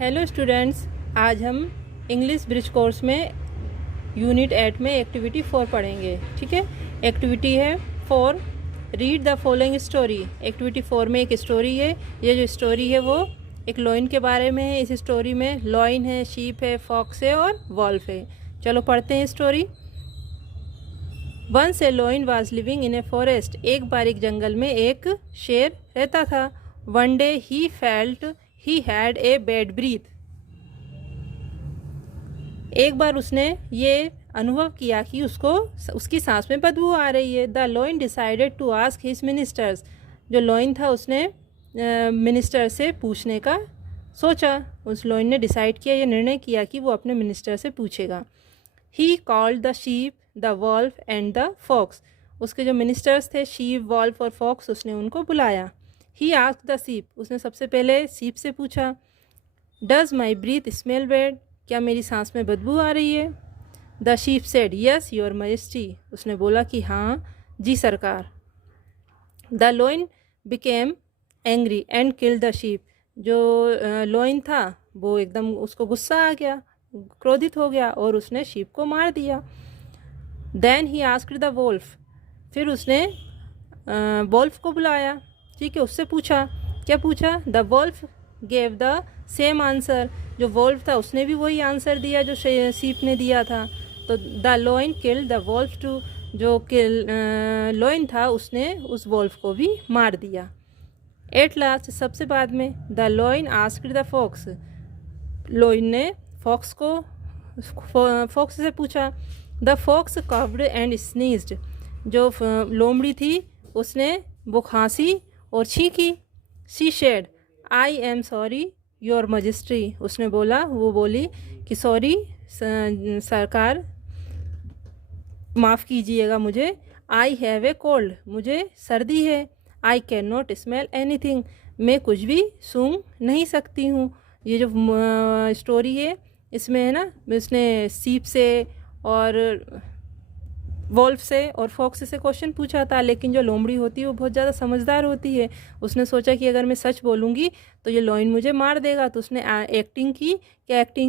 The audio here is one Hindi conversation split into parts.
हेलो स्टूडेंट्स, आज हम इंग्लिश ब्रिज कोर्स में यूनिट 8 में एक्टिविटी 4 पढ़ेंगे। ठीक है, एक्टिविटी है 4, read the following story. Activity 4 में एक स्टोरी है। ये जो स्टोरी है वो एक लॉइन के बारे में है। इस स्टोरी में लॉइन है, शीप है, फॉक्स है और वॉल्फ है। चलो पढ़ते हैं story. Once a lion was living in a forest. एक बार एक जंगल में एक शेर रहता था। One day he felt he had a bad breath. एक बार उसने ये अनुभव किया कि उसकी सांस में बदबू आ रही है। The lion decided to ask his ministers. जो लॉइन था उसने मिनिस्टर से पूछने का सोचा। उस लॉइन ने डिसाइड किया, ये निर्णय किया कि वो अपने मिनिस्टर से पूछेगा। He called the sheep, the wolf and the fox. उसके जो मिनिस्टर्स थे, शीप, वॉल्फ और फॉक्स, उसने उनको बुलाया। He asked the sheep. उसने सबसे पहले शीप से पूछा, does my breath smell bad. क्या मेरी सांस में बदबू आ रही है। The sheep said, yes your majesty. उसने बोला कि हाँ जी सरकार। The lion became angry and killed the sheep. जो लॉइन था वो एकदम उसको गुस्सा आ गया, क्रोधित हो गया और उसने शीप को मार दिया। Then he asked the wolf. फिर उसने वोल्फ को बुलाया। ठीक है, उससे पूछा, क्या पूछा। The Wolff gave the same answer. जो वोल्फ था उसने भी वही आंसर दिया जो शीप ने दिया था। तो the lion killed the wolf too. जो लॉइन था उसने उस वोल्फ को भी मार दिया। एट लास्ट, सबसे बाद में, the lion asked the fox. Lion ने फॉक्स से पूछा। The fox coughed and sneezed. जो लोमड़ी थी उसने वो खांसी और छींकी। She said, I am sorry your majesty. उसने बोला, वो बोली कि सॉरी सरकार, माफ़ कीजिएगा मुझे। आई हैव ए कोल्ड, मुझे सर्दी है। आई कैन नॉट स्मेल एनीथिंग, मैं कुछ भी सूंघ नहीं सकती हूँ। ये जो स्टोरी है इसमें है ना, उसने सीप से और वोल्फ से और फॉक्स से क्वेश्चन पूछा था, लेकिन जो लोमड़ी होती है वो बहुत ज़्यादा समझदार होती है। उसने सोचा कि अगर मैं सच बोलूँगी तो ये लॉइन मुझे मार देगा। तो उसने एक्टिंग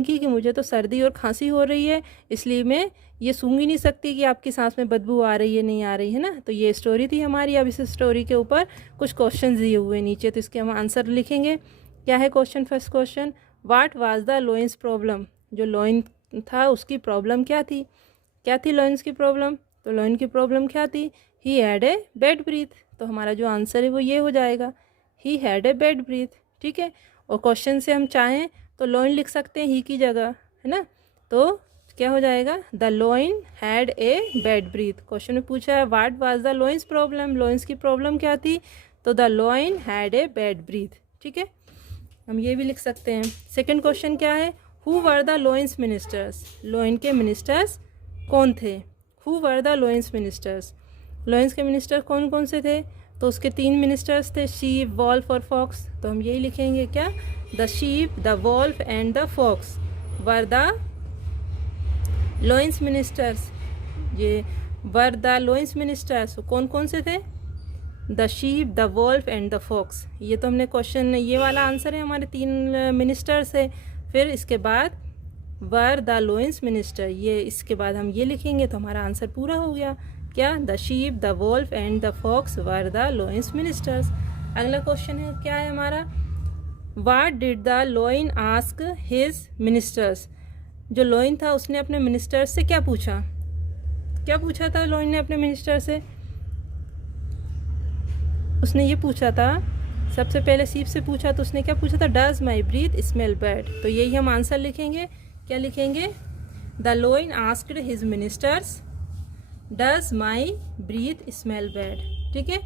की कि मुझे तो सर्दी और खांसी हो रही है, इसलिए मैं ये सूंघ ही नहीं सकती कि आपकी सांस में बदबू आ रही है नहीं आ रही है ना। तो ये स्टोरी थी हमारी। अब इस स्टोरी के ऊपर कुछ क्वेश्चन दिए हुए नीचे, तो इसके हम आंसर लिखेंगे। क्या है question? First question, what was the lion's problem. जो लॉइन था उसकी प्रॉब्लम क्या थी? क्या थी लॉइन्स की प्रॉब्लम? तो लॉइन की प्रॉब्लम क्या थी? ही हैड ए बैड ब्रीथ। तो हमारा जो आंसर है वो ये हो जाएगा, ही हैड ए बैड ब्रीथ। ठीक है, और क्वेश्चन से हम चाहें तो लॉइन लिख सकते हैं ही की जगह, है ना। तो क्या हो जाएगा? The lion had a bad breath. Question में पूछा है what was the lion's problem, lion's की प्रॉब्लम क्या थी? तो the lion had a bad breath. ठीक है, हम ये भी लिख सकते हैं। सेकेंड क्वेश्चन क्या है? Who were the lion's ministers. Lion के मिनिस्टर्स कौन थे? Who were the lion's ministers. Lions के मिनिस्टर कौन कौन से थे? तो उसके 3 मिनिस्टर्स थे, शीप, वॉल्फ और फॉक्स। तो हम यही लिखेंगे, क्या? The sheep, the wolf and the fox were the lion's ministers. ये वर द लॉइन्स मिनिस्टर्स कौन कौन से थे? The sheep, the wolf and the fox. ये तो हमने क्वेश्चन, ये वाला आंसर है, हमारे 3 मिनिस्टर्स है। फिर इसके बाद वर द लॉइन्स मिनिस्टर, ये इसके बाद हम ये लिखेंगे तो हमारा आंसर पूरा हो गया। क्या? The sheep, the wolf and the fox were the lion's ministers. अगला क्वेश्चन है, क्या है हमारा? What did the lion ask his ministers. जो लॉइन था उसने अपने मिनिस्टर्स से क्या पूछा? क्या पूछा था लॉइन ने अपने मिनिस्टर से? उसने ये पूछा था, सबसे पहले शीप से पूछा तो उसने क्या पूछा था? Does my breath smell bad. तो यही हम आंसर लिखेंगे। क्या लिखेंगे? The lion asked his ministers, does my breath smell bad. ठीक है,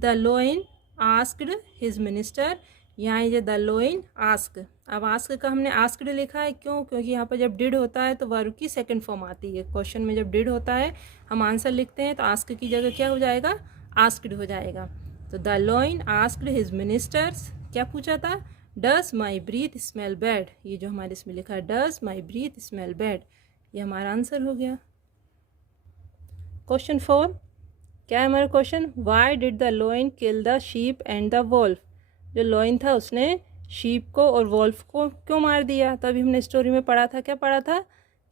the lion asked his minister. यहाँ ये द लॉइन आस्क। अब आस्क का हमने आस्क्ड लिखा है, क्यों? क्योंकि यहाँ पर जब डिड होता है तो वर्ब की सेकंड फॉर्म आती है। क्वेश्चन में जब डिड होता है हम आंसर लिखते हैं तो आस्क की जगह क्या हो जाएगा? आस्क्ड हो जाएगा। तो the lion asked his ministers, क्या पूछा था? Does my breath smell bad. ये जो हमारे इसमें लिखा है does my breath smell bad, ये हमारा आंसर हो गया। क्वेश्चन 4, क्या है हमारा question? Why did the lion kill the sheep and the wolf. जो लॉइन था उसने शीप को और वॉल्फ को क्यों मार दिया? तो अभी हमने स्टोरी में पढ़ा था, क्या पढ़ा था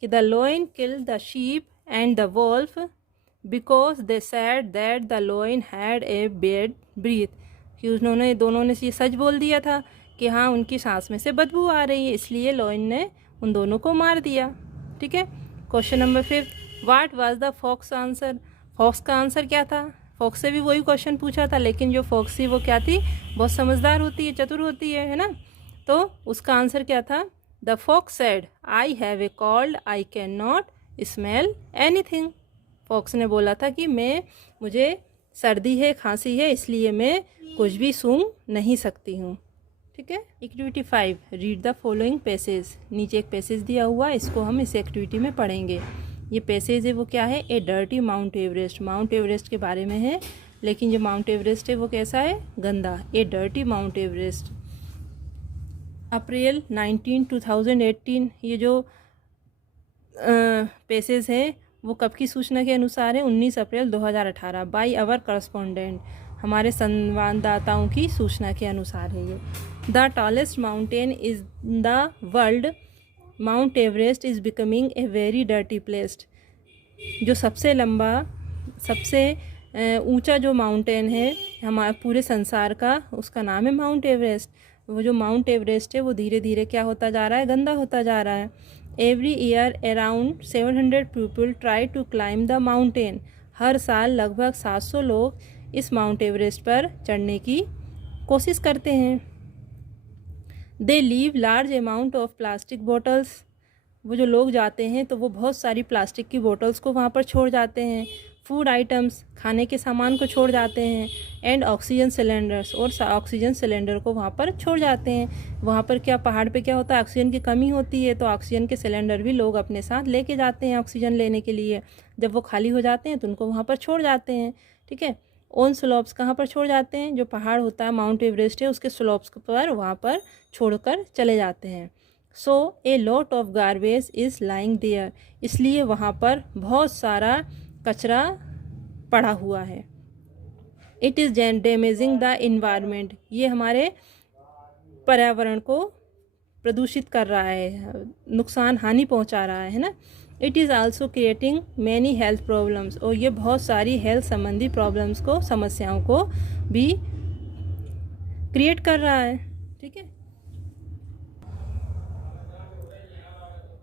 कि the lion killed the sheep and the wolf because they said that the lion had a bad breath, कि उन्होंने दोनों ने ये सच बोल दिया था कि हाँ उनकी सांस में से बदबू आ रही है, इसलिए लोइन ने उन दोनों को मार दिया। ठीक है। Question number 5, what was the fox answer? Fox का आंसर क्या था? फॉक्स से भी वही क्वेश्चन पूछा था, लेकिन जो फॉक्स थी वो क्या थी, बहुत समझदार होती है, चतुर होती है ना। तो उसका आंसर क्या था? The fox said I have a cold I can not smell anything. Fox ने बोला था कि मुझे सर्दी है, खांसी है, इसलिए मैं कुछ भी सूंघ नहीं सकती हूँ। ठीक है। Activity 5, read the following passage. नीचे एक पैसेज दिया हुआ, इसको हम इस एक्टिविटी में पढ़ेंगे। ये पैसेज है वो क्या है? A dirty Mount Everest. Mount Everest के बारे में है, लेकिन जो माउंट एवरेस्ट है वो कैसा है? गंदा। ए डर्टी माउंट एवरेस्ट। अप्रैल 19, 2018। ये जो पैसेज है वो कब की सूचना के अनुसार है? 19 अप्रैल 2018 बाई आवर करस्पॉन्डेंट, हमारे संवाददाताओं की सूचना के अनुसार है ये। The tallest mountain is the world, mount Everest is becoming a very dirty place. जो सबसे लंबा, सबसे ऊंचा जो माउंटेन है हमारे पूरे संसार का, उसका नाम है माउंट एवरेस्ट। वो जो माउंट एवरेस्ट है वो धीरे धीरे क्या होता जा रहा है? गंदा होता जा रहा है। Every year around 700 people try to climb the mountain. हर साल लगभग 700 लोग इस माउंट एवरेस्ट पर चढ़ने की कोशिश करते हैं। They leave large amount of plastic bottles. वो जो लोग जाते हैं तो वो बहुत सारी प्लास्टिक की बोतल्स को वहाँ पर छोड़ जाते हैं। फूड आइटम्स, खाने के सामान को छोड़ जाते हैं। एंड ऑक्सीजन सिलेंडर्स, और ऑक्सीजन सिलेंडर को वहाँ पर छोड़ जाते हैं। वहाँ पर क्या, पहाड़ पे क्या होता है? ऑक्सीजन की कमी होती है, तो ऑक्सीजन के सिलेंडर भी लोग अपने साथ लेके जाते हैं ऑक्सीजन लेने के लिए। जब वो खाली हो जाते हैं तो उनको वहाँ पर छोड़ जाते हैं। ठीक है। ऑन स्लोप्स कहाँ पर छोड़ जाते हैं? जो पहाड़ होता है माउंट एवरेस्ट है उसके स्लोप्स पर, वहाँ पर छोड़कर चले जाते हैं। So a lot of garbage is lying there, इसलिए वहाँ पर बहुत सारा कचरा पड़ा हुआ है। It is damaging the environment, ये हमारे पर्यावरण को प्रदूषित कर रहा है, नुकसान, हानि पहुँचा रहा है ना। It is also creating many health problems, और ये बहुत सारी हेल्थ संबंधी प्रॉब्लम्स को, समस्याओं को भी क्रिएट कर रहा है। ठीक है।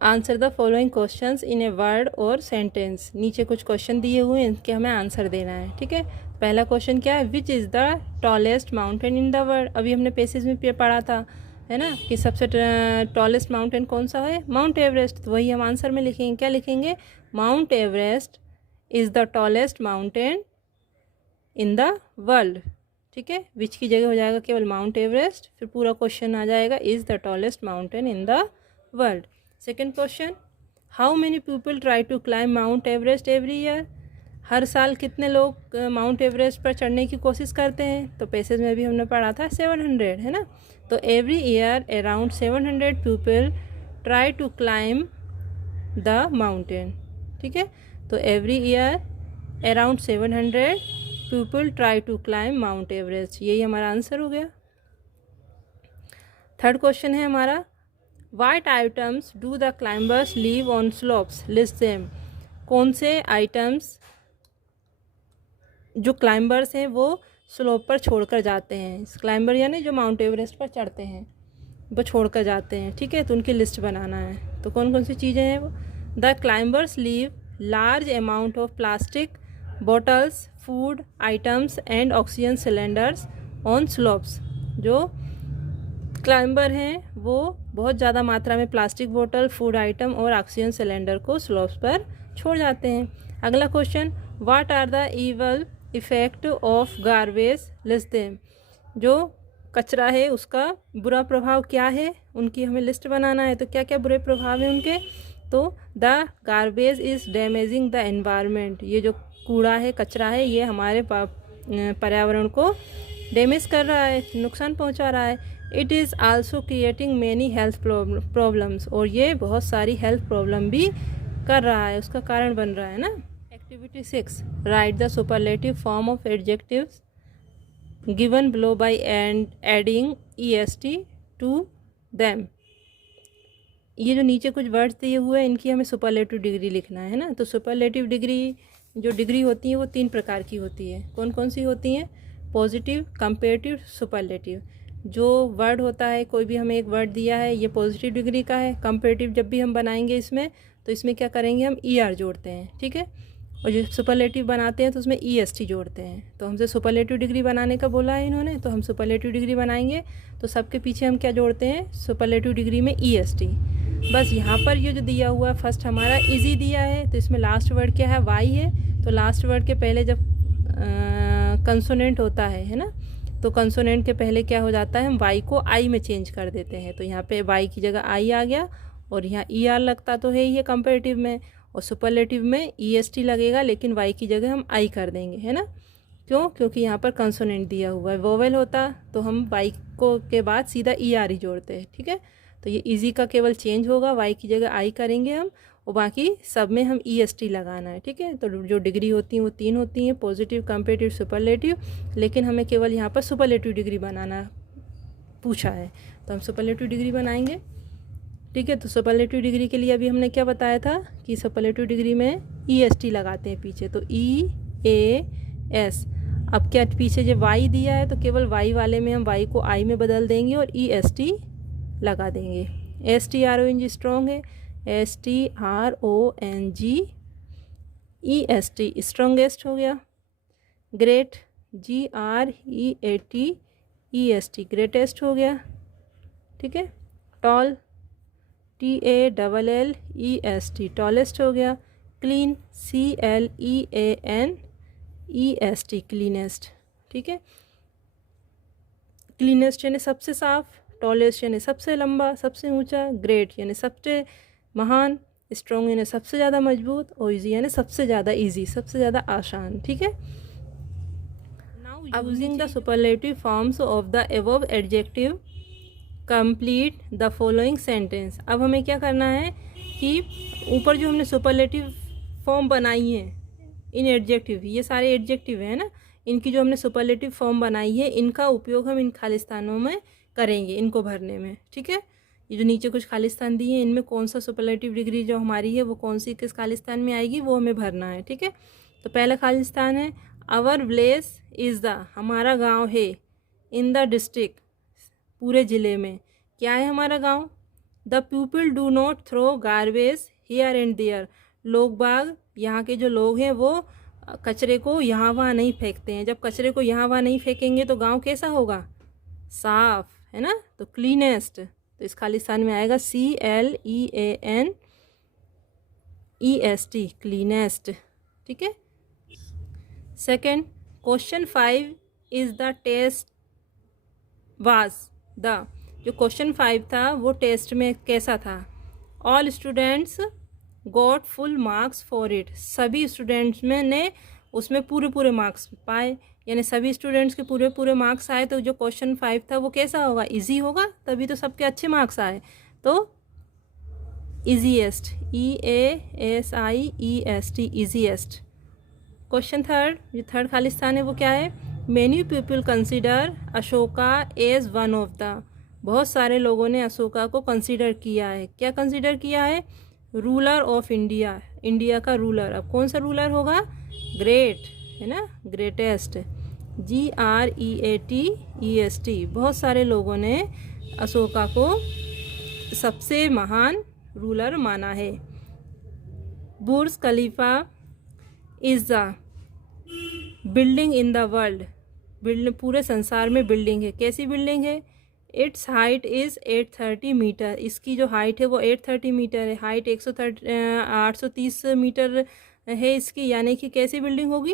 Answer the following questions in a word और सेंटेंस। नीचे कुछ क्वेश्चन दिए हुए हैं, इनके हमें आंसर देना है। ठीक है। पहला क्वेश्चन क्या है? Which is the tallest mountain in the world. अभी हमने पैसेज में पढ़ा था, है ना, कि सबसे टॉलेस्ट माउंटेन कौन सा है? Mount Everest. तो वही हम आंसर में लिखेंगे। क्या लिखेंगे? Mount Everest is the tallest mountain in the world. ठीक है। विच की जगह हो जाएगा केवल माउंट एवरेस्ट, फिर पूरा क्वेश्चन आ जाएगा is the tallest mountain in the world. Second question, how many people try to climb Mount Everest every year. हर साल कितने लोग माउंट एवरेस्ट पर चढ़ने की कोशिश करते हैं? तो पैसेज में भी हमने पढ़ा था 700, है ना। तो every year around 700 people try to climb the mountain. ठीक है। तो every year around 700 people try to climb Mount Everest, यही हमारा आंसर हो गया। थर्ड क्वेश्चन है हमारा, what items do the climbers leave on slopes, list them. कौन से आइटम्स जो क्लाइंबर्स हैं वो स्लोप पर छोड़कर जाते हैं? क्लाइंबर यानी जो माउंट एवरेस्ट पर चढ़ते हैं वो छोड़कर जाते हैं। ठीक है। तो उनकी लिस्ट बनाना है। तो कौन कौन सी चीज़ें हैं वो? The climbers leave large amount of plastic bottles, food items and oxygen cylinders on slopes. जो क्लाइंबर हैं वो बहुत ज़्यादा मात्रा में प्लास्टिक बोतल, फूड आइटम और ऑक्सीजन सिलेंडर को स्लोप्स पर छोड़ जाते हैं। अगला question, what are the evil effect of garbage, list them. जो कचरा है उसका बुरा प्रभाव क्या है? उनकी हमें लिस्ट बनाना है। तो क्या क्या बुरे प्रभाव हैं उनके? तो the garbage is damaging the environment, ये जो कूड़ा है, कचरा है, ये हमारे पर्यावरण को डैमेज कर रहा है, नुकसान पहुंचा रहा है। It is also creating many health problems, और ये बहुत सारी हेल्थ प्रॉब्लम भी कर रहा है, उसका कारण बन रहा है ना। Activity 6, write the superlative form of adjectives given below by and adding est to them. ये जो नीचे कुछ वर्ड्स दिए हुए हैं इनकी हमें सुपरलेटिव डिग्री लिखना है ना। तो सुपरलेटिव डिग्री जो डिग्री होती है वो 3 प्रकार की होती है। कौन कौन सी होती हैं? Positive, comparative, superlative. जो वर्ड होता है, कोई भी हमें एक वर्ड दिया है, ये पॉजिटिव डिग्री का है। कंपेरेटिव जब भी हम बनाएंगे इसमें, तो इसमें क्या करेंगे, हम ER जोड़ते हैं, ठीक है। और जो सुपरलेटिव बनाते हैं तो उसमें EST जोड़ते हैं। तो हमसे सुपरलेटिव डिग्री बनाने का बोला है इन्होंने, तो हम सुपरलेटिव डिग्री बनाएंगे। तो सबके पीछे हम क्या जोड़ते हैं? सुपरलेटिव डिग्री में EST। बस यहाँ पर ये जो दिया हुआ है, फर्स्ट हमारा इजी दिया है, तो इसमें लास्ट वर्ड क्या है? वाई है। तो लास्ट वर्ड के पहले जब कंसोनेंट होता है ना, तो कंसोनेंट के पहले क्या हो जाता है, हम वाई को आई में चेंज कर देते हैं। तो यहाँ पे वाई की जगह आई आ गया, और यहाँ ER लगता तो है ही है कंपेरेटिव में, और सुपरलेटिव में EST लगेगा, लेकिन वाई की जगह हम आई कर देंगे, है ना। क्यों? क्योंकि यहाँ पर कंसोनेंट दिया हुआ है। वोवेल होता तो हम वाई को के बाद सीधा ER ही जोड़ते हैं, ठीक है। तो ये इजी का केवल चेंज होगा, वाई की जगह आई करेंगे हम, और बाकी सब में हम EST लगाना है, ठीक है। तो जो डिग्री होती हैं वो 3 होती हैं, पॉजिटिव, कंपेरेटिव, सुपरलेटिव। लेकिन हमें केवल यहाँ पर सुपरलेटिव डिग्री बनाना पूछा है, तो हम सुपरलेटिव डिग्री बनाएंगे, ठीक है। तो सुपरलेटिव डिग्री के लिए अभी हमने क्या बताया था कि सुपरलेटिव डिग्री में EST लगाते हैं पीछे, तो EAS। अब क्या पीछे जो वाई दिया है, तो केवल वाई वाले में हम वाई को आई में बदल देंगे और EST लगा देंगे। STRONG स्ट्रॉन्ग है, STRONG EST स्ट्रॉन्गेस्ट हो गया। ग्रेट, GREAT EST ग्रेटेस्ट हो गया, ठीक है। टॉल, TALLEST टॉलेस्ट हो गया। क्लीन, CLEAN EST क्लीनेस्ट, ठीक है। क्लीनेस्ट यानी सबसे साफ, टॉलेस्ट यानी सबसे लंबा, सबसे ऊंचा, ग्रेट यानी सबसे महान, स्ट्रॉन्ग यानी सबसे ज़्यादा मजबूत, और ईजी यानी सबसे ज़्यादा ईजी, सबसे ज़्यादा आसान, ठीक है। Now using the superlative forms of the above adjective complete the following sentence. अब हमें क्या करना है कि ऊपर जो हमने सुपरलेटिव फॉर्म बनाई है इन एडजेक्टिव, ये सारे एडजेक्टिव है ना, इनकी जो हमने सुपरलेटिव फॉर्म बनाई है, इनका उपयोग हम इन खालिस्तानों में करेंगे, इनको भरने में, ठीक है। ये जो नीचे कुछ खालिस्तान दिए हैं, इनमें कौन सा सुपरलेटिव डिग्री जो हमारी है वो कौन सी किस खालिस्तान में आएगी, वो हमें भरना है, ठीक है। तो पहला खालिस्तान है आवर विलेज इज़ द, हमारा गांव है, इन द डिस्ट्रिक्ट, पूरे ज़िले में, क्या है हमारा गांव। The people do not throw garbage here and there, लोग बाग, यहाँ के जो लोग हैं वो कचरे को यहाँ वहाँ नहीं फेंकते हैं। जब कचरे को यहाँ वहाँ नहीं फेंकेंगे तो गांव कैसा होगा? साफ, है ना। तो क्लीनेस्ट, तो इस खालिस्तान में आएगा CLEANEST क्लीनेस्ट, ठीक है। Second, question 5 is the test was the, जो क्वेश्चन 5 था वो टेस्ट में कैसा था। All students got full marks for it, सभी स्टूडेंट्स में ने उसमें पूरे पूरे मार्क्स पाए, यानी सभी स्टूडेंट्स के पूरे पूरे मार्क्स आए। तो जो क्वेश्चन 5 था वो कैसा होगा? इजी होगा, तभी तो सबके अच्छे मार्क्स आए। तो easiest, EASIEST easiest. Question third, जो थर्ड खालिस्तान है वो क्या है? Many people consider Ashoka as one of the, बहुत सारे लोगों ने अशोका को कंसिडर किया है। क्या कंसिडर किया है? रूलर ऑफ इंडिया, इंडिया का रूलर। अब कौन सा रूलर होगा? ग्रेट, है ना, ग्रेटेस्ट, GREATEST। बहुत सारे लोगों ने अशोका को सबसे महान रूलर माना है। Burj Khalifa is the building in the world, building पूरे संसार में बिल्डिंग है। कैसी बिल्डिंग है? इट्स हाइट इज़ 830 मीटर, इसकी जो हाइट है वो 830 मीटर है। हाइट 830 मीटर है इसकी, यानी कि कैसी बिल्डिंग होगी?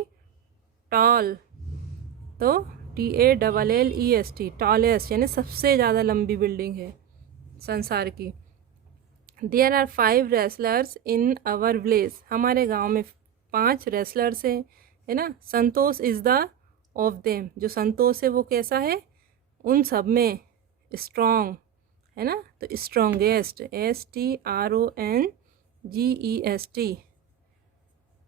टॉल। तो TALLEST टॉलेस्ट, यानी सबसे ज़्यादा लंबी बिल्डिंग है संसार की। There are 5 wrestlers in our village, हमारे गांव में 5 रेसलर्स हैं, है ना। Santosh is the of them, जो संतोष है वो कैसा है? उन सब में स्ट्रॉन्ग, है ना। तो स्ट्रॉन्गेस्ट, STRONGEST,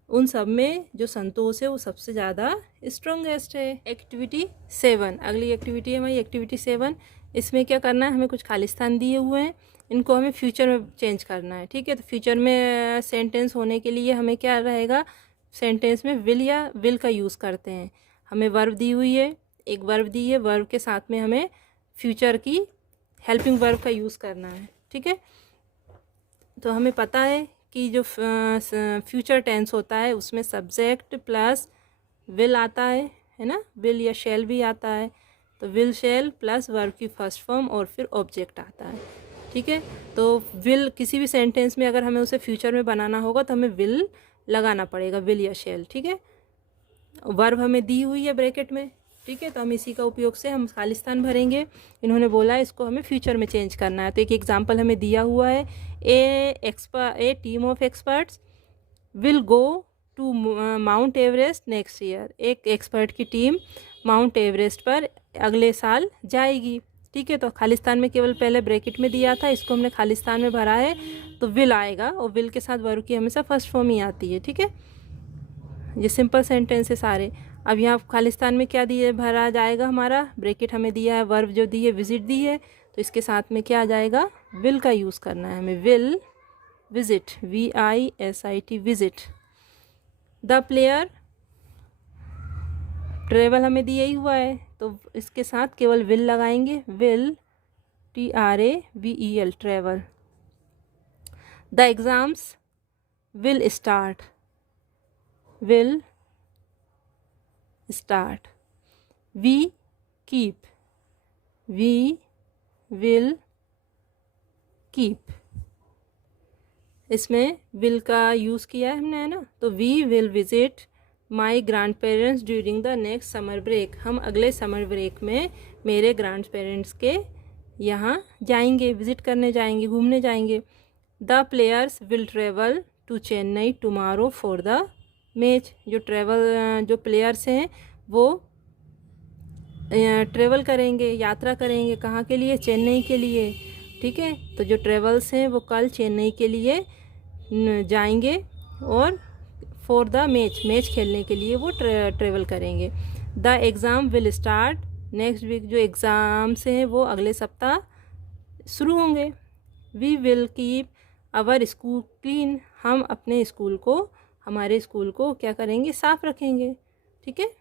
उन सब में जो संतोष है वो सबसे ज़्यादा स्ट्रॉन्गेस्ट है। एक्टिविटी 7, अगली एक्टिविटी है हमारी एक्टिविटी 7। इसमें क्या करना है, हमें कुछ खालिस्तान दिए हुए हैं, इनको हमें फ्यूचर में चेंज करना है। ठीक है, तो फ्यूचर में सेंटेंस होने के लिए हमें क्या रहेगा, सेंटेंस में विल या विल का यूज़ करते हैं। हमें वर्ब दी हुई है, एक वर्ब दी है, वर्ब के साथ में हमें फ्यूचर की हेल्पिंग वर्ब का यूज़ करना है। ठीक है, तो हमें पता है कि जो फ्यूचर टेंस होता है उसमें सब्जेक्ट प्लस विल आता है ना, विल या शेल भी आता है। तो विल शेल प्लस वर्ब की फर्स्ट फॉर्म और फिर ऑब्जेक्ट आता है। ठीक है, तो विल किसी भी सेंटेंस में अगर हमें उसे फ्यूचर में बनाना होगा तो हमें विल लगाना पड़ेगा, विल या शेल। ठीक है, वर्ब हमें दी हुई है ब्रैकेट में। ठीक है, तो हम इसी का उपयोग से हम खालिस्तान भरेंगे। इन्होंने बोला है इसको हमें फ्यूचर में चेंज करना है, तो एक एग्जांपल हमें दिया हुआ है, a team of experts will go to Mount Everest next year. एक एक्सपर्ट की टीम माउंट एवरेस्ट पर अगले साल जाएगी। ठीक है, तो खालिस्तान में केवल पहले ब्रैकेट में दिया था, इसको हमने खालिस्तान में भरा है, तो विल आएगा, और विल के साथ वर्ब की हमेशा फर्स्ट फॉर्म ही आती है। ठीक है, ये सिंपल सेंटेंस है सारे। अब यहाँ खालिस्तान में क्या दिए भरा जाएगा, हमारा ब्रैकेट हमें दिया है, वर्ब जो दी है विजिट दी है, तो इसके साथ में क्या आ जाएगा, विल का यूज़ करना है हमें, will visit, VISIT visit. The player travel हमें दिया ही हुआ है, तो इसके साथ केवल विल लगाएंगे, will TRAVEL travel. The exams will start, will start. We keep, we will keep. इसमें विल का यूज़ किया है हमने, है ना, तो we will visit my grandparents during the next summer break. हम अगले समर ब्रेक में मेरे ग्रैंड पेरेंट्स के यहाँ जाएंगे, विजिट करने जाएंगे, घूमने जाएंगे। The players will travel to Chennai tomorrow for the match. जो प्लेयर्स हैं वो ट्रेवल करेंगे, यात्रा करेंगे, कहाँ के लिए, चेन्नई के लिए। ठीक है, तो जो ट्रेवल्स हैं वो कल चेन्नई के लिए जाएंगे, और फॉर द मैच खेलने के लिए वो ट्रेवल करेंगे। The exam will start next week. जो एग्ज़ाम्स हैं वो अगले सप्ताह शुरू होंगे। We will keep our school clean. हम अपने स्कूल को, हमारे स्कूल को क्या करेंगे, साफ़ रखेंगे। ठीक है।